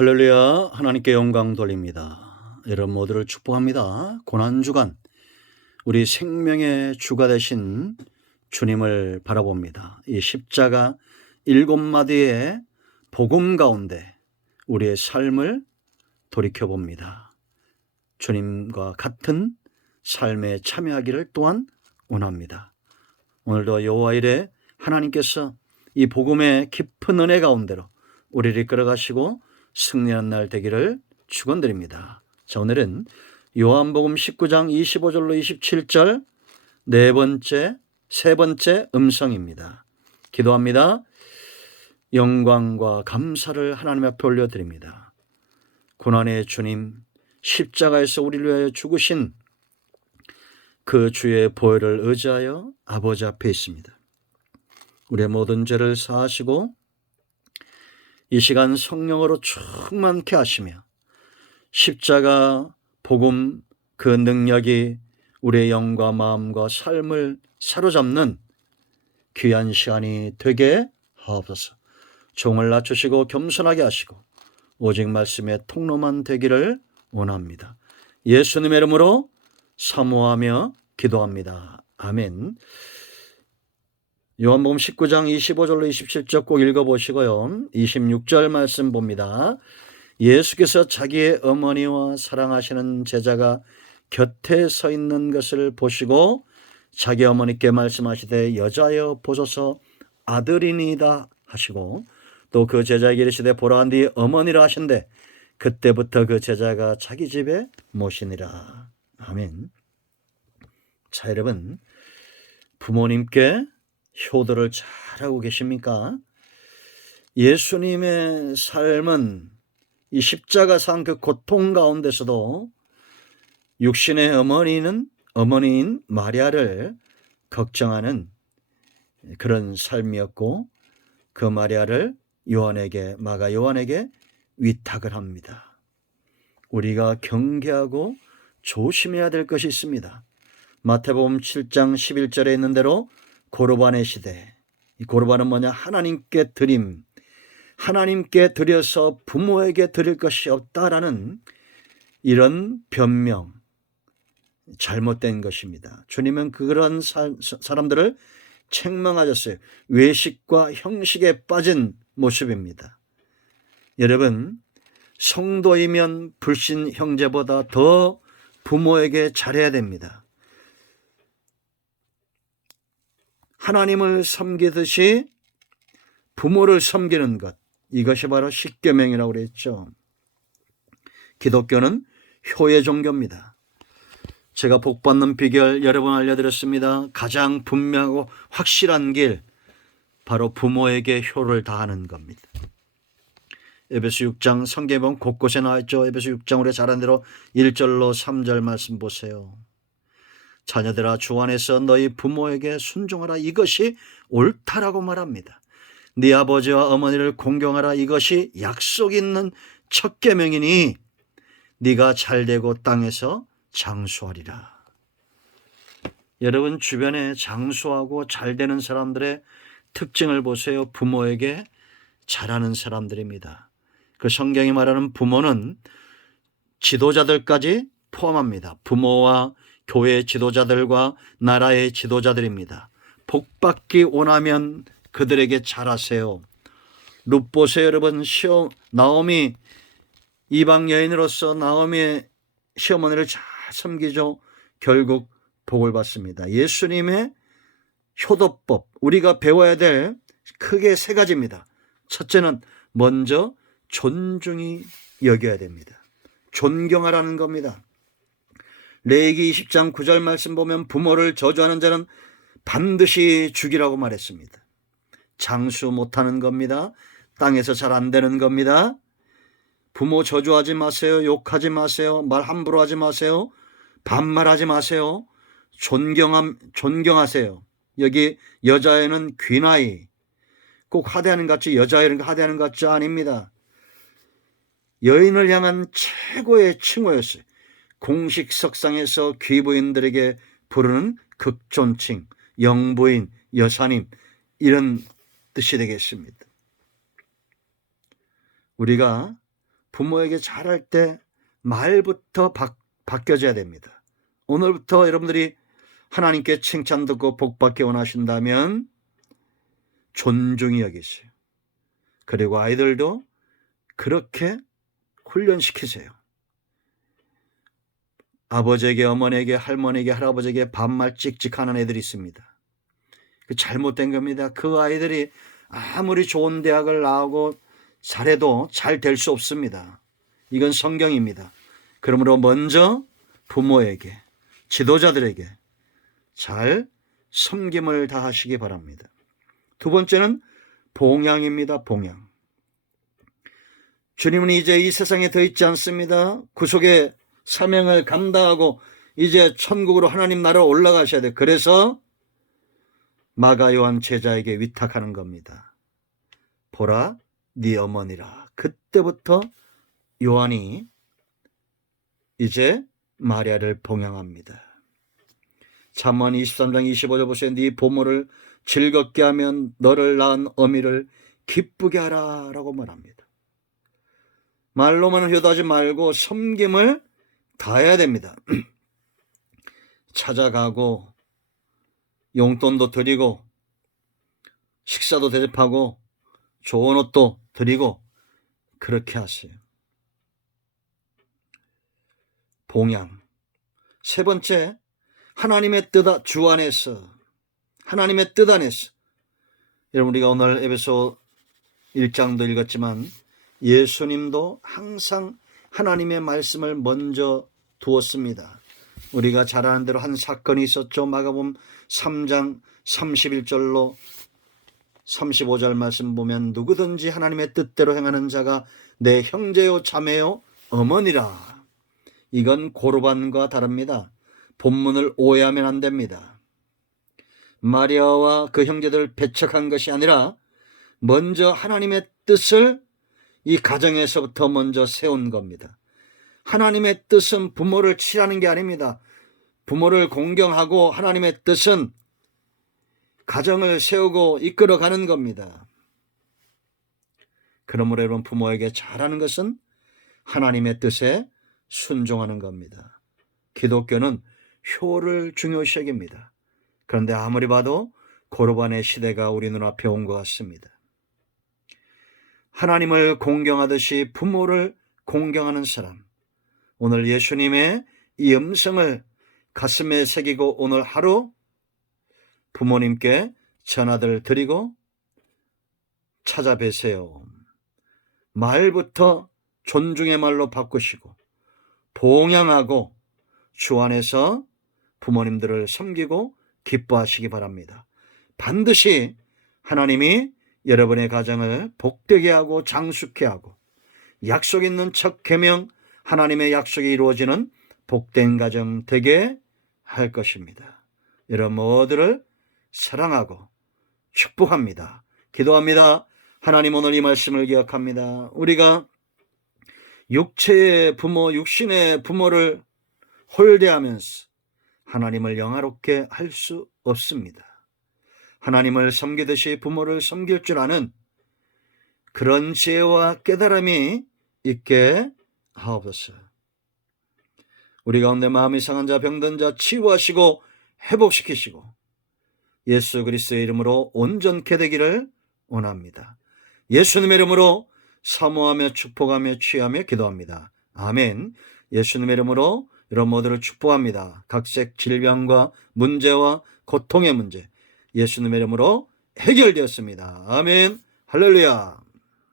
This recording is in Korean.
할렐루야. 하나님께 영광 돌립니다. 여러분 모두를 축복합니다. 고난주간 우리 생명의 주가 되신 주님을 바라봅니다. 이 십자가 7마디의 복음 가운데 우리의 삶을 돌이켜봅니다. 주님과 같은 삶에 참여하기를 또한 원합니다. 오늘도 여호와 이레 하나님께서 이 복음의 깊은 은혜 가운데로 우리를 이끌어가시고 승리한 날 되기를 축원드립니다. 자, 오늘은 요한복음 19장 25절로 27절 세 번째 음성입니다. 기도합니다. 영광과 감사를 하나님 앞에 올려드립니다. 고난의 주님, 십자가에서 우리를 위하여 죽으신 그 주의 보혈을 의지하여 아버지 앞에 있습니다. 우리의 모든 죄를 사하시고 이 시간 성령으로 충만케 하시며 십자가 복음 그 능력이 우리의 영과 마음과 삶을 사로잡는 귀한 시간이 되게 하옵소서. 종을 낮추시고 겸손하게 하시고 오직 말씀의 통로만 되기를 원합니다. 예수님의 이름으로 사모하며 기도합니다. 아멘. 요한복음 19장 25절로 27절 꼭 읽어보시고요. 26절 말씀 봅니다. 예수께서 자기의 어머니와 사랑하시는 제자가 곁에 서 있는 것을 보시고 자기 어머니께 말씀하시되 여자여 보소서 아들이니이다 하시고 또 그 제자에게 이르시되 보라 한뒤 어머니라 하신대 그때부터 그 제자가 자기 집에 모시니라. 아멘. 자, 여러분 부모님께 효도를 잘하고 계십니까? 예수님의 삶은 이 십자가상 그 고통 가운데서도 육신의 어머니인 마리아를 걱정하는 그런 삶이었고 그 마리아를 마가 요한에게 위탁을 합니다. 우리가 경계하고 조심해야 될 것이 있습니다. 마태복음 7장 11절에 있는 대로 고르반의 시대. 이 고르반은 뭐냐? 하나님께 드림. 하나님께 드려서 부모에게 드릴 것이 없다라는 이런 변명. 잘못된 것입니다. 주님은 그런 사람들을 책망하셨어요. 외식과 형식에 빠진 모습입니다. 여러분, 성도이면 불신 형제보다 더 부모에게 잘해야 됩니다. 하나님을 섬기듯이 부모를 섬기는 것, 이것이 바로 십계명이라고 그랬죠. 기독교는 효의 종교입니다. 제가 복받는 비결 여러 번 알려드렸습니다. 가장 분명하고 확실한 길, 바로 부모에게 효를 다하는 겁니다. 에베소 6장 성경에 보면 곳곳에 나와있죠. 에베소 6장 우리 잘 아는 대로 1절로 3절 말씀 보세요. 자녀들아 주 안에서 너희 부모에게 순종하라. 이것이 옳다라고 말합니다. 네 아버지와 어머니를 공경하라. 이것이 약속 있는 첫 계명이니 네가 잘되고 땅에서 장수하리라. 여러분 주변에 장수하고 잘되는 사람들의 특징을 보세요. 부모에게 잘하는 사람들입니다. 그 성경이 말하는 부모는 지도자들까지 포함합니다. 부모와 교회 지도자들과 나라의 지도자들입니다. 복받기 원하면 그들에게 잘하세요. 룻 보세요. 여러분, 나오미 이방 여인으로서 나오미의 시어머니를 잘 섬기죠. 결국 복을 받습니다. 예수님의 효도법, 우리가 배워야 될 크게 세 가지입니다. 첫째는 먼저 존중히 여겨야 됩니다. 존경하라는 겁니다. 레위기 20장 9절 말씀 보면 부모를 저주하는 자는 반드시 죽이라고 말했습니다. 장수 못하는 겁니다. 땅에서 잘 안 되는 겁니다. 부모 저주하지 마세요. 욕하지 마세요. 말 함부로 하지 마세요. 반말하지 마세요. 존경하세요. 여기 여자애는 귀나이, 꼭 하대하는 것 같이 여자애는 하대하는 것 같지 아닙니다. 여인을 향한 최고의 칭호였어요. 공식 석상에서 귀부인들에게 부르는 극존칭, 영부인, 여사님, 이런 뜻이 되겠습니다. 우리가 부모에게 잘할 때 말부터 바뀌어져야 됩니다. 오늘부터 여러분들이 하나님께 칭찬 듣고 복받기 원하신다면 존중히 여기세요. 그리고 아이들도 그렇게 훈련시키세요. 아버지에게, 어머니에게, 할머니에게, 할아버지에게 반말 찍찍하는 애들이 있습니다. 그 잘못된 겁니다. 그 아이들이 아무리 좋은 대학을 나오고 잘해도 잘 될 수 없습니다. 이건 성경입니다. 그러므로 먼저 부모에게, 지도자들에게 잘 섬김을 다하시기 바랍니다. 두 번째는 봉양입니다. 봉양. 주님은 이제 이 세상에 더 있지 않습니다. 구속의 사명을 감당하고 이제 천국으로 하나님 나라로 올라가셔야 돼요. 그래서 마가 요한 제자에게 위탁하는 겁니다. 보라, 네 어머니라. 그때부터 요한이 이제 마리아를 봉양합니다. 잠언 23장 25절 보세요. 네 부모를 즐겁게 하면 너를 낳은 어미를 기쁘게 하라 라고 말합니다. 말로만 효도하지 말고 섬김을 다해야 됩니다. 찾아가고 용돈도 드리고 식사도 대접하고 좋은 옷도 드리고 그렇게 하세요. 봉양. 세 번째, 하나님의 뜻 주 안에서, 하나님의 뜻 안에서. 여러분, 우리가 오늘 에베소 1장도 읽었지만 예수님도 항상 하나님의 말씀을 먼저 두었습니다. 우리가 잘 아는 대로 한 사건이 있었죠. 마가복음 3장 31절로 35절 말씀 보면 누구든지 하나님의 뜻대로 행하는 자가 내 형제요 자매요 어머니라. 이건 고르반과 다릅니다. 본문을 오해하면 안 됩니다. 마리아와 그 형제들을 배척한 것이 아니라 먼저 하나님의 뜻을 이 가정에서부터 먼저 세운 겁니다. 하나님의 뜻은 부모를 치라는 게 아닙니다. 부모를 공경하고 하나님의 뜻은 가정을 세우고 이끌어가는 겁니다. 그러므로 여러분, 부모에게 잘하는 것은 하나님의 뜻에 순종하는 겁니다. 기독교는 효를 중요시 여깁니다. 그런데 아무리 봐도 고르반의 시대가 우리 눈앞에 온 것 같습니다. 하나님을 공경하듯이 부모를 공경하는 사람, 오늘 예수님의 이 음성을 가슴에 새기고 오늘 하루 부모님께 전화들 드리고 찾아뵈세요. 말부터 존중의 말로 바꾸시고 봉양하고 주 안에서 부모님들을 섬기고 기뻐하시기 바랍니다. 반드시 하나님이 여러분의 가정을 복되게 하고 장수케 하고 약속 있는 첫 계명, 하나님의 약속이 이루어지는 복된 가정 되게 할 것입니다. 여러분 모두를 사랑하고 축복합니다. 기도합니다. 하나님, 오늘 이 말씀을 기억합니다. 우리가 육체의 부모, 육신의 부모를 홀대하면서 하나님을 영화롭게 할 수 없습니다. 하나님을 섬기듯이 부모를 섬길 줄 아는 그런 지혜와 깨달음이 있게 하옵소서. 우리 가운데 마음이 상한 자, 병든 자 치유하시고 회복시키시고 예수 그리스도의 이름으로 온전케 되기를 원합니다. 예수님의 이름으로 사모하며 축복하며 취하며 기도합니다. 아멘. 예수님의 이름으로 여러분 모두를 축복합니다. 각색 질병과 문제와 고통의 문제 예수님의 이름으로 해결되었습니다. 아멘. 할렐루야.